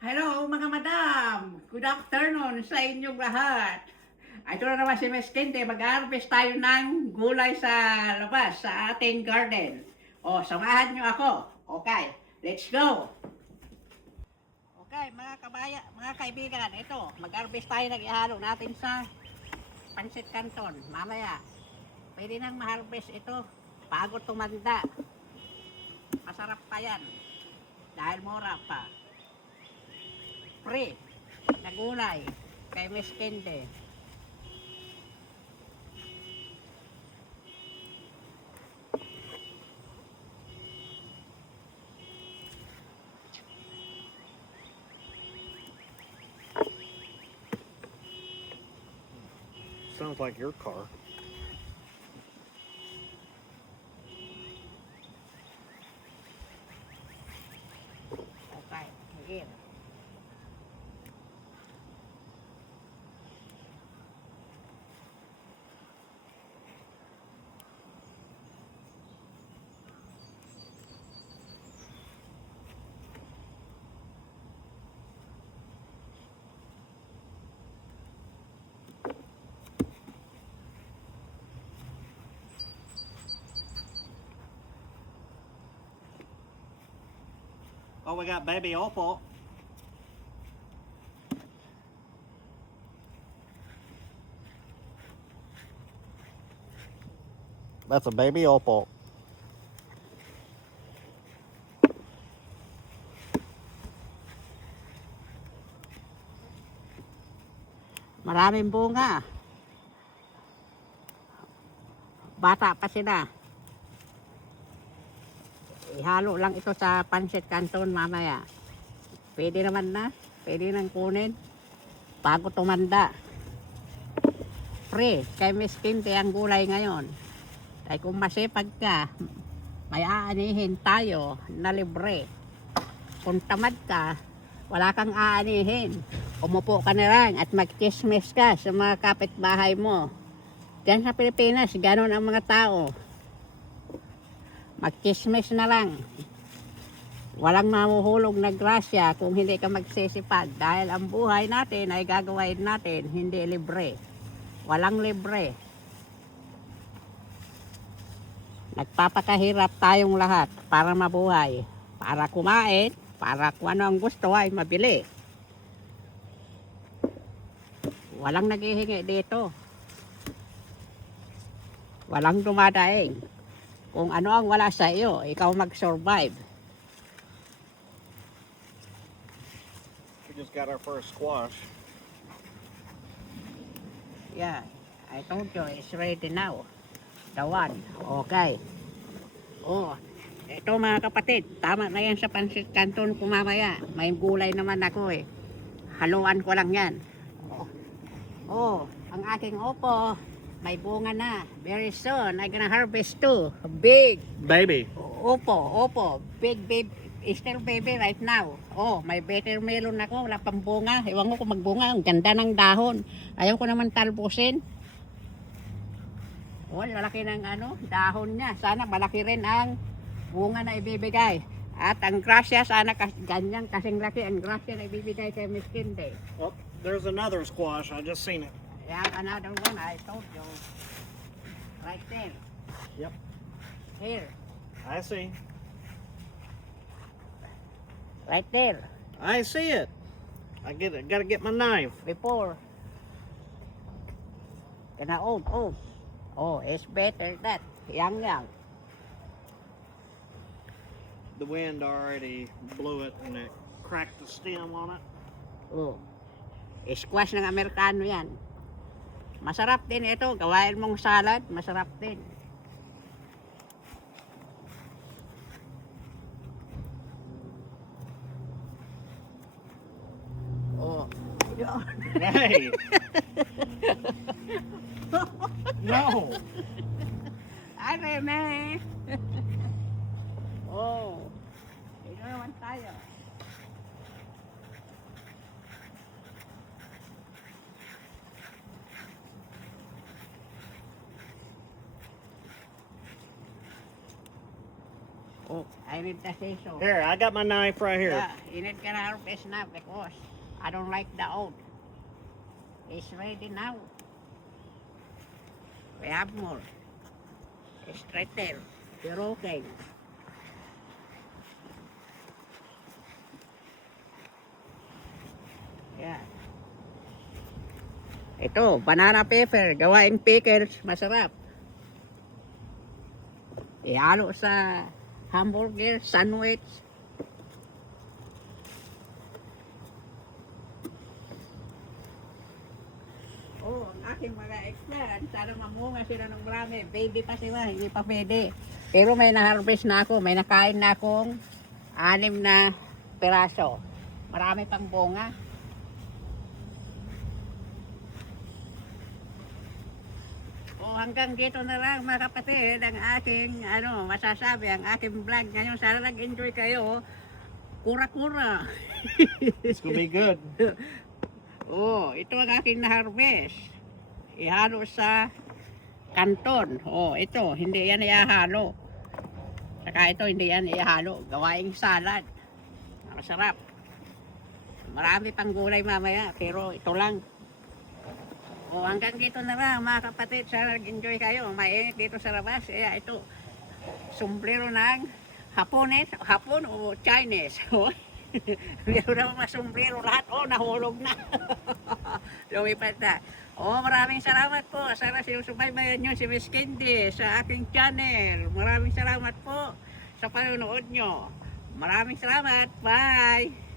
Hello mga madam! Good afternoon sa inyong lahat. Ito na naman si Miss Kente. Mag-harvest tayo ng gulay sa labas, sa ating garden. O, samahan nyo ako. Okay, let's go! Okay, mga kaibigan, ito, mag-harvest tayo ng ihalo natin sa Pancit Canton. Mamaya, pwede nang ma-harvest ito bago tumanda. Masarap pa yan. Dahil mura pa. Free na gulay kay Miss Kende. Sounds like your car. Okay, here. Oh, we got baby opal. That's a baby opal. Maraming bunga. Bata pa sila. Ihalo lang ito sa Pancit Canton mamaya. Pwede naman na. Pwede nang kunin. Bago tumanda. Free. Kay Miss Kinte ang gulay ngayon. Ay kung masipag ka, may aanihin tayo na libre. Kung tamad ka, wala kang aanihin. Umupo ka na lang at mag-chismis ka sa mga kapitbahay mo. Diyan sa Pilipinas, ganon ang mga tao. Mag-chismis na lang. Walang mahuhulog na grasya kung hindi ka magsisipag. Dahil ang buhay natin ay gagawin natin, hindi libre. Walang libre. Nagpapakahirap tayong lahat para mabuhay. Para kumain, para kung ano ang gusto ay mabili. Walang naghihingi dito. Walang dumadaing. Kung ano ang wala sa iyo, ikaw mag-survive. We just got our first squash. Yeah, I told you, it's ready now. The one. Okay. Oh, ito mga kapatid, tama na yan sa Pancit Canton ko mamaya. May gulay naman ako eh. Haluan ko lang yan. Oh, ang aking opo, may bunga na. Very soon, I'm gonna harvest too. Big. Baby. Opo. Big baby. Still baby right now. Oh, may better melon ako. Wala pang bunga. Ewan ko kung magbunga. Ang ganda ng dahon. Ayaw ko naman talbusin. Oh, lalaki ng dahon niya. Sana malaki rin ang bunga na ibibigay. At ang grasya, sana ganyan kasing laki ang grasya na ibibigay kay Miss Kinde. Oh, there's another squash. I just seen it. Yeah, another one I told you. Right there. Yep. Here. I see. Right there. I see it. I get it. Gotta get my knife. Before. Oh. Oh, it's better that. Young. The wind already blew it and it cracked the stem on it. Oh. Squash ng Amerikano yan. Masarap din ito. Gawain mong salad, masarap din. Oh. Hey. No. Are me. Oh. Ito naman tayo. Oh, I need the scissors. Here, I got my knife right here. Yeah, you need to harvest now because I don't like the old. It's ready now. We have more. It's right there. You're okay. Yeah. Ito, banana pepper. Gawain pickles. Masarap. Ihalo sa hamburger, sandwich. Oh, ang aking mga eggplant. Sana mamunga sila ng marami. Baby pa sila, hindi pa pwede. Pero may na-harvest na ako. May nakain na akong 6 na piraso. Marami pang bunga. Oh, hanggang dito na lang mga kapatid ang aking masasabi, ang aking vlog ngayon. Sana nag-enjoy kayo. Kura-kura. It's gonna be good. Oh, ito ang aking na-harvest. Ihalo sa kanton. Oh, ito, hindi yan ihalo. Saka ito, hindi yan ihalo. Gawaing salad. Masarap. Marami pang gulay mamaya, pero ito lang. Oh, hanggang dito na lang mga kapatid. Sana nag-enjoy kayo. Mainit dito sa labas. Ito, sombrero ng Hapon o Chinese. Meron naman mga sombrero lahat. Oh, nahulog na. Lumipat na. Oh, maraming salamat po. Sana sinusubaybayan nyo si Miss Candy sa aking channel. Maraming salamat po sa panonood nyo. Maraming salamat. Bye!